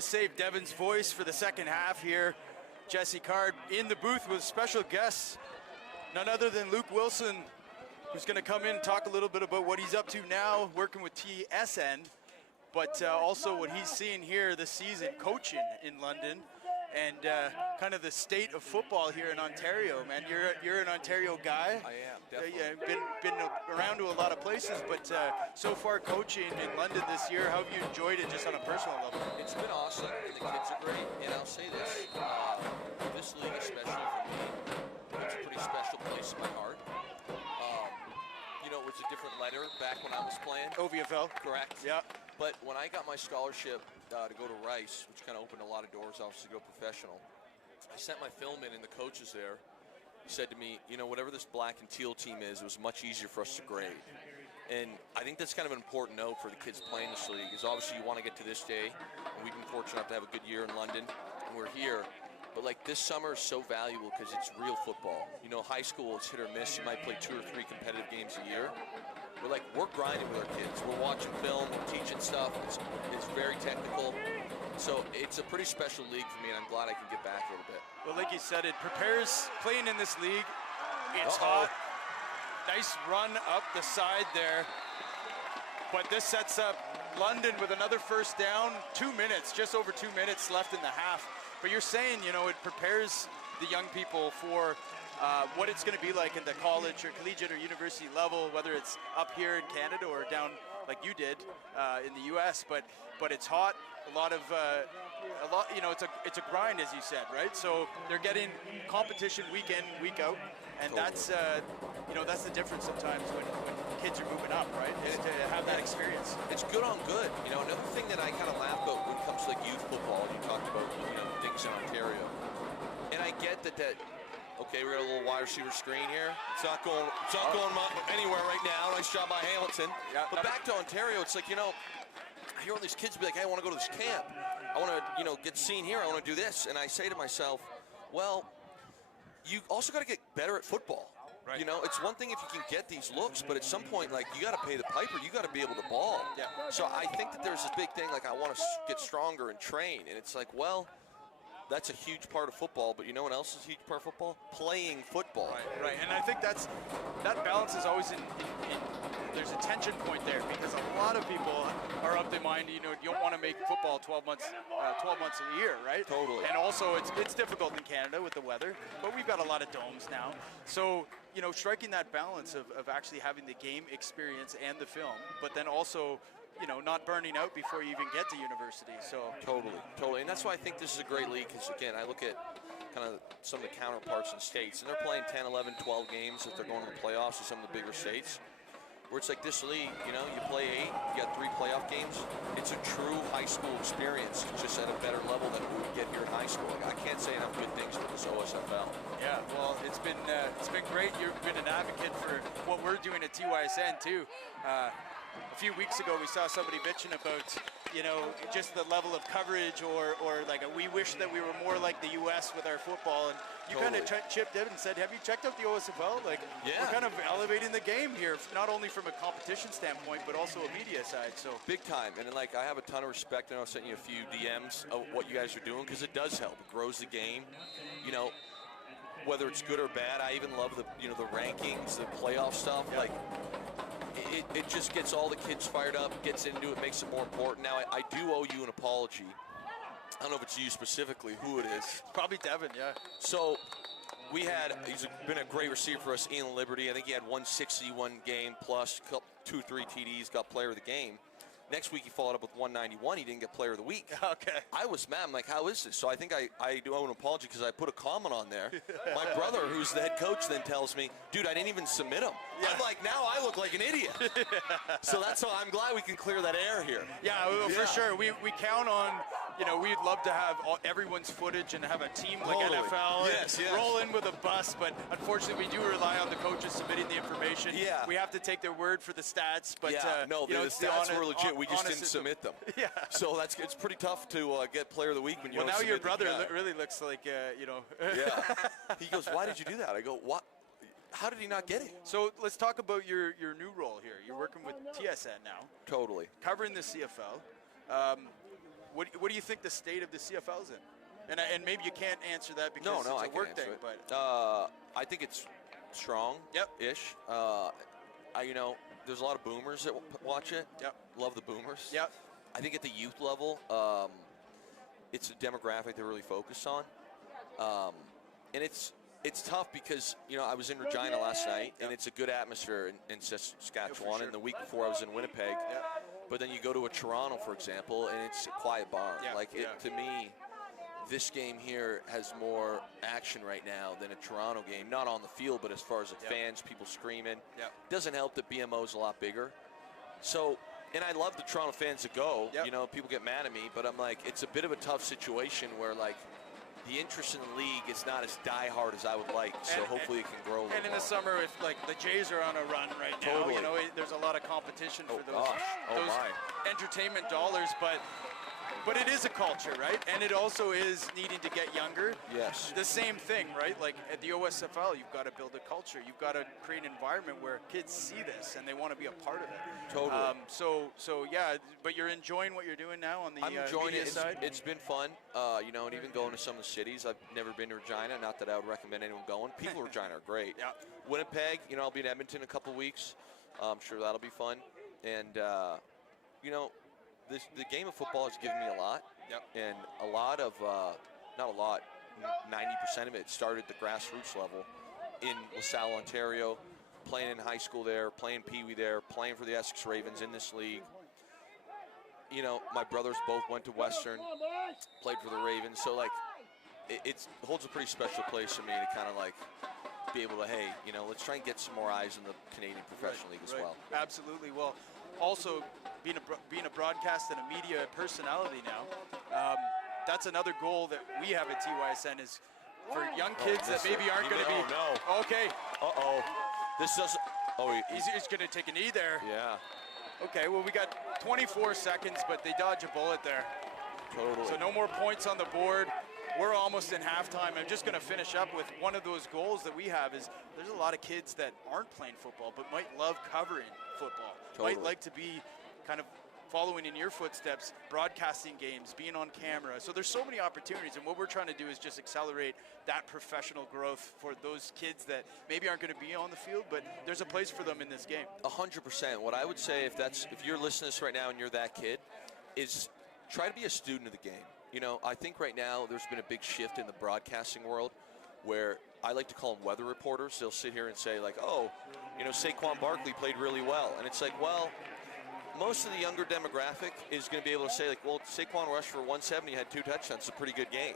Save Devin's voice for the second half here. Jesse Card in the booth with special guests, none other than Luke Willson, who's going to come in and talk a little bit about what he's up to now, working with TYSN, but also what he's seeing here this season, coaching in London, and kind of the state of football here in Ontario. Man, you're an Ontario guy. I am, definitely. Been around to a lot of places, but so far coaching in London this year, how have you enjoyed it just on a personal level? It's been awesome, and the kids are great. And I'll say this, this league especially for me, it's a pretty special place in my heart. You know, it was a different letter back when I was playing. OVFL? Correct. Yeah. But when I got my scholarship to go to Rice, which kind of opened a lot of doors, obviously, to go professional, I sent my film in, and the coaches there said to me, you know, whatever this black and teal team is, it was much easier for us to grade. And I think that's kind of an important note for the kids playing this league, is obviously you want to get to this day, and we've been fortunate enough to have a good year in London, and we're here. But, like, this summer is so valuable because it's real football. You know, high school, it's hit or miss. You might play 2 or 3 competitive games a year. We're grinding with our kids. We're watching film, we're teaching stuff. It's very technical. So it's a pretty special league for me, and I'm glad I can get back a little bit. Well, like you said, it prepares playing in this league. It's hot. Nice run up the side there. But this sets up London with another first down. 2 minutes, just over 2 minutes left in the half. But you're saying, you know, it prepares the young people for what it's going to be like in the college or collegiate or university level, whether it's up here in Canada or down like you did in the U.S. But it's hot. A lot, you know, it's a grind, as you said, right? So they're getting competition week in, week out, and that's you know, that's the difference sometimes when kids are moving up, right? Is to have that experience. It's good on good. You know, another thing that I kind of laugh about when it comes to like youth football, you talked about, you know, things in Ontario, and I get that. Okay, we got a little wide receiver screen here. It's not going anywhere right now. Nice job by Hamilton. Yeah, but back to Ontario, it's like, you know, I hear all these kids be like, hey, I want to go to this camp. I want to, you know, get seen here. I want to do this. And I say to myself, well, you also got to get better at football. Right. You know, it's one thing if you can get these looks, but at some point, like, you got to pay the piper. You got to be able to ball. Yeah. So I think that there's this big thing, like, I want to get stronger and train. And it's like, well, that's a huge part of football, but you know what else is a huge part of football? Playing football. Right. And I think that balance is always there's a tension point there, because a lot of people are of the mind, you know, you don't want to make football 12 months of the year, right? Totally. And also it's difficult in Canada with the weather, but we've got a lot of domes now. So, you know, striking that balance of actually having the game experience and the film, but then also, you know, not burning out before you even get to university. So Totally. And that's why I think this is a great league, because, again, I look at kind of some of the counterparts in states, and they're playing 10, 11, 12 games if they're going to the playoffs in some of the bigger states, where it's like this league, you know, you play 8, you got 3 playoff games. It's a true high school experience, just at a better level than we would get here in high school. I can't say enough good things for this OSFL. Yeah, well, it's been great. You've been an advocate for what we're doing at TYSN too. A few weeks ago, we saw somebody bitching about, you know, just the level of coverage, or like we wish that we were more like the U.S. with our football. And you kind of chipped in and said, have you checked out the OSFL? Like, yeah, we're kind of elevating the game here, not only from a competition standpoint, but also a media side. So big time. And like, I have a ton of respect, and I'll send you a few DMs of what you guys are doing, because it does help. It grows the game. You know, whether it's good or bad, I even love the rankings, the playoff stuff. Yeah. Like, it just gets all the kids fired up, gets into it, makes it more important. Now, I do owe you an apology. I don't know if it's you specifically, who it is. It's probably Devin, yeah. So he's been a great receiver for us, Ian Liberty. I think he had 161 game plus, 2 or 3 TDs, got player of the game. Next week he followed up with 191. He didn't get player of the week. Okay. I was mad. I'm like, how is this? So I think I do owe an apology, because I put a comment on there. My brother, who's the head coach, then tells me, dude, I didn't even submit him. Yeah. I'm like, now I look like an idiot. So that's how I'm glad we can clear that air here. Yeah, for sure. We count on, you know, we'd love to have everyone's footage and have a team like NFL and roll in with a bus, but unfortunately we do rely on the coaches submitting the information. Yeah. We have to take their word for the stats, but no, you know, the stats were legit. We just didn't submit them. Yeah. So it's pretty tough to get player of the week when you don't now submit your brother the really looks like, you know. Yeah. He goes, why did you do that? I go, what? How did he not get it? So let's talk about your new role here. You're working with TSN now. Totally. Covering the CFL. what do you think the state of the CFL's in? And maybe you can't answer that because No, it's I a can work answer thing. it. But I think it's strong. Yep. Ish. There's a lot of boomers that watch it. Yep. Love the boomers. Yep. I think at the youth level, it's a demographic they really focus on, and it's tough because I was in Regina last night, and it's a good atmosphere in Saskatchewan, sure. and the week before I was in Winnipeg. Yep. But then you go to a Toronto, for example, and it's a quiet bar. To me, this game here has more action right now than a Toronto game. Not on the field, but as far as the fans, people screaming. Yep. Doesn't help that BMO is a lot bigger. So, and I love the Toronto fans to go. Yep. People get mad at me, but I'm like, it's a bit of a tough situation where, like, the interest in the league is not as diehard as I would like. So hopefully it can grow a little And in more. the summer, if like the Jays are on a run right now, Totally. there's a lot of competition for those my. entertainment dollars. But it is a culture, right? And it also is needing to get younger. Yes. The same thing, right? Like at the OSFL, you've got to build a culture. You've got to create an environment where kids see this and they want to be a part of it. Totally. So yeah, but you're enjoying what you're doing now on the I'm enjoying media it. side? It's been fun, and even going to some of the cities. I've never been to Regina, not that I would recommend anyone going. People in Regina are great. Yeah. Winnipeg, I'll be in Edmonton in a couple weeks. I'm sure that'll be fun. And, the game of football has given me a lot. Yep. And a lot of, not a lot, 90% of it started at the grassroots level in LaSalle, Ontario, playing in high school there, playing Pee Wee there, playing for the Essex Ravens in this league. My brothers both went to Western, played for the Ravens. So, like, it holds a pretty special place for me to kind of, like, be able to, hey, let's try and get some more eyes in the Canadian Professional League as well. Absolutely. Well, also being a broadcast and a media personality now, that's another goal that we have at TYSN is for young kids that maybe aren't going to be. Oh, no. Okay. Uh-oh. This doesn't. Oh, he's going to take a knee there. Yeah. Okay, well, we got 24 seconds, but they dodge a bullet there. Totally. So no more points on the board. We're almost in halftime. I'm just going to finish up with one of those goals that we have is there's a lot of kids that aren't playing football but might love covering football. Totally. Might like to be kind of following in your footsteps, broadcasting games, being on camera. So there's so many opportunities, and what we're trying to do is just accelerate that professional growth for those kids that maybe aren't going to be on the field, but there's a place for them in this game. 100%. What I would say, if you're listening to this right now and you're that kid, is try to be a student of the game. I think right now there's been a big shift in the broadcasting world where I like to call them weather reporters. They'll sit here and say, like, oh, Saquon Barkley played really well. And it's like, well, most of the younger demographic is going to be able to say, like, well, Saquon rushed for 170, had 2 touchdowns. It's a pretty good game.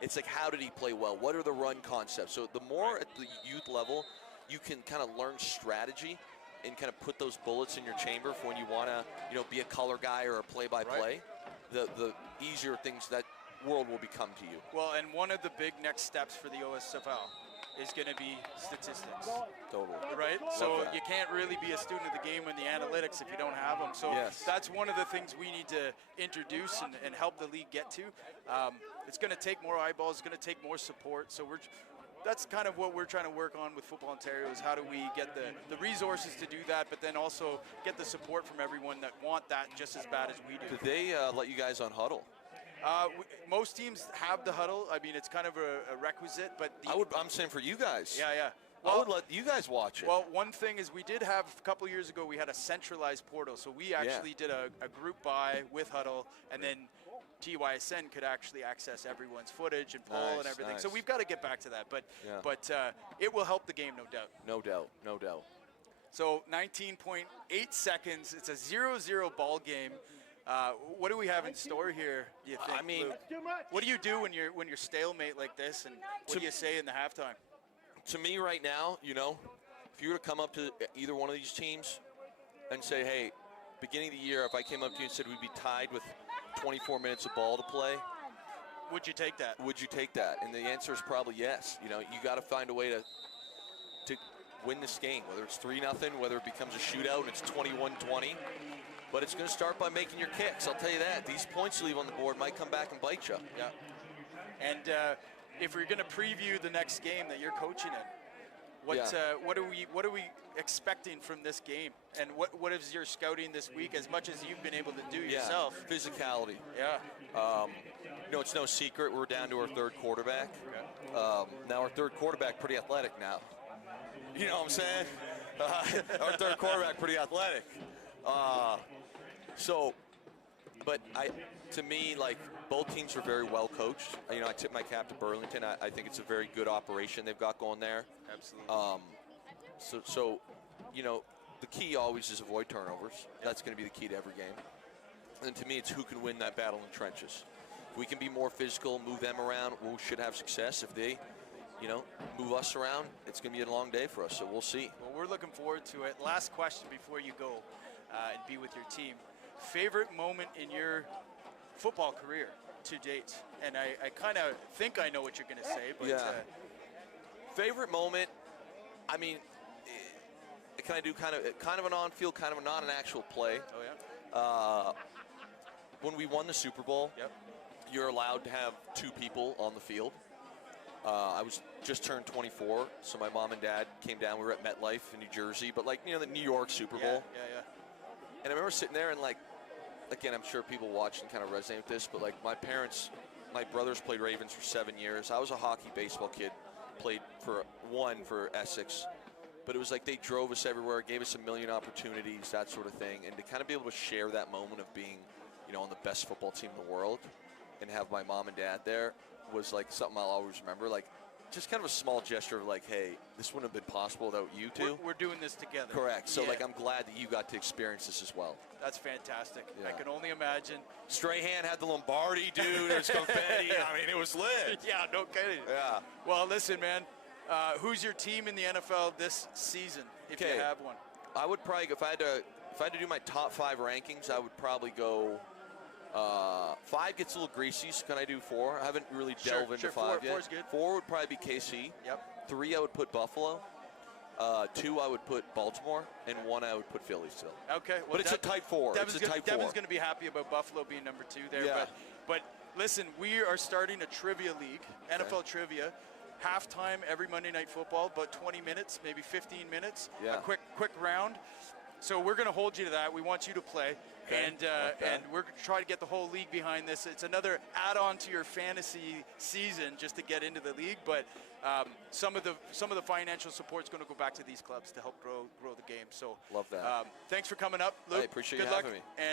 It's like, how did he play well? What are the run concepts? So the more at the youth level you can kind of learn strategy and kind of put those bullets in your chamber for when you want to, be a color guy or a play-by-play, the easier things that world will become to you. Well, and one of the big next steps for the OSFL is going to be statistics. Totally. Right? So you can't really be a student of the game in the analytics if you don't have them. So that's one of the things we need to introduce and help the league get to. It's going to take more eyeballs. It's going to take more support. So that's kind of what we're trying to work on with Football Ontario is how do we get the resources to do that, but then also get the support from everyone that want that just as bad as we do. Did they let you guys on Huddle? Most teams have the huddle. I mean, it's kind of a requisite, but I'm saying for you guys. Yeah. Well, I would let you guys watch it. Well, one thing is we did have a couple years ago, we had a centralized portal. So we actually did a group buy with huddle, and then TYSN could actually access everyone's footage and poll and everything. Nice. So we've got to get back to that. But it will help the game, no doubt. No doubt. So 19.8 seconds. It's a 0-0 ball game. What do we have in store here, do you think, I mean, Luke? What do you do when you're stalemate like this, and what do you say in the halftime? To me right now, if you were to come up to either one of these teams and say, hey, beginning of the year, if I came up to you and said we'd be tied with 24 minutes of ball to play, would you take that? Would you take that? And the answer is probably yes. You got to find a way to win this game, whether it's 3-0, whether it becomes a shootout and it's 21-20. But it's going to start by making your kicks. I'll tell you that. These points you leave on the board might come back and bite you. Yeah. And if we're going to preview the next game that you're coaching in, What Yeah. what are we expecting from this game? And what is your scouting this week, as much as you've been able to do yourself? Physicality. Yeah. It's no secret we're down to our third quarterback. Now our third quarterback pretty athletic now. You know what I'm saying? Our third quarterback pretty athletic. But to me, like, both teams are very well coached. I tip my cap to Burlington. I think it's a very good operation they've got going there. Absolutely. So the key always is avoid turnovers. That's going to be the key to every game. And to me, it's who can win that battle in the trenches. If we can be more physical, move them around, we should have success. If they, move us around, it's going to be a long day for us, so we'll see. Well, we're looking forward to it. Last question before you go and be with your team. Favorite moment in your football career to date? And I kind of think I know what you're going to say, but... Favorite moment, I mean, can I do kind of an on-field, kind of not an actual play? Oh, yeah? When we won the Super Bowl, Yep. you're allowed to have 2 people on the field. I was just turned 24, so my mom and dad came down. We were at MetLife in New Jersey, but the New York Super Bowl. Yeah. And I remember sitting there and, like, again, I'm sure people watching kind of resonate with this, but like my brothers played Ravens for 7 years. I was a hockey baseball kid, played for Essex. But it was like they drove us everywhere, gave us a million opportunities, that sort of thing. And to kind of be able to share that moment of being, on the best football team in the world and have my mom and dad there was like something I'll always remember. Like, just kind of a small gesture of like, hey, this wouldn't have been possible without you two. We're doing this together. Correct. So like, I'm glad that you got to experience this as well. That's fantastic. Yeah. I can only imagine. Strahan had the Lombardi, dude. It was confetti. I mean, it was lit. Yeah, no kidding. Yeah. Well, listen, man. Who's your team in the NFL this season, if you have one? I would probably, if I had to do my top 5 rankings, I would probably go. 5 gets a little greasy, so can I do 4? I haven't really delved into 5 yet. 4's good. 4 would probably be KC. Yep. 3 I would put Buffalo. 2 I would put Baltimore, and 1 I would put Philly still. Okay. Well, but it's a tight 4. Devin's going to be happy about Buffalo being number 2 there. Yeah. But listen, we are starting a trivia league, NFL trivia. Halftime every Monday Night Football, about 20 minutes, maybe 15 minutes. Yeah. A quick round. So we're going to hold you to that. We want you to play. Okay. And we're going to try to get the whole league behind this. It's another add-on to your fantasy season just to get into the league. But some of the financial support is going to go back to these clubs to help grow the game. So love that. Thanks for coming up, Luke. I appreciate Good you luck. having me.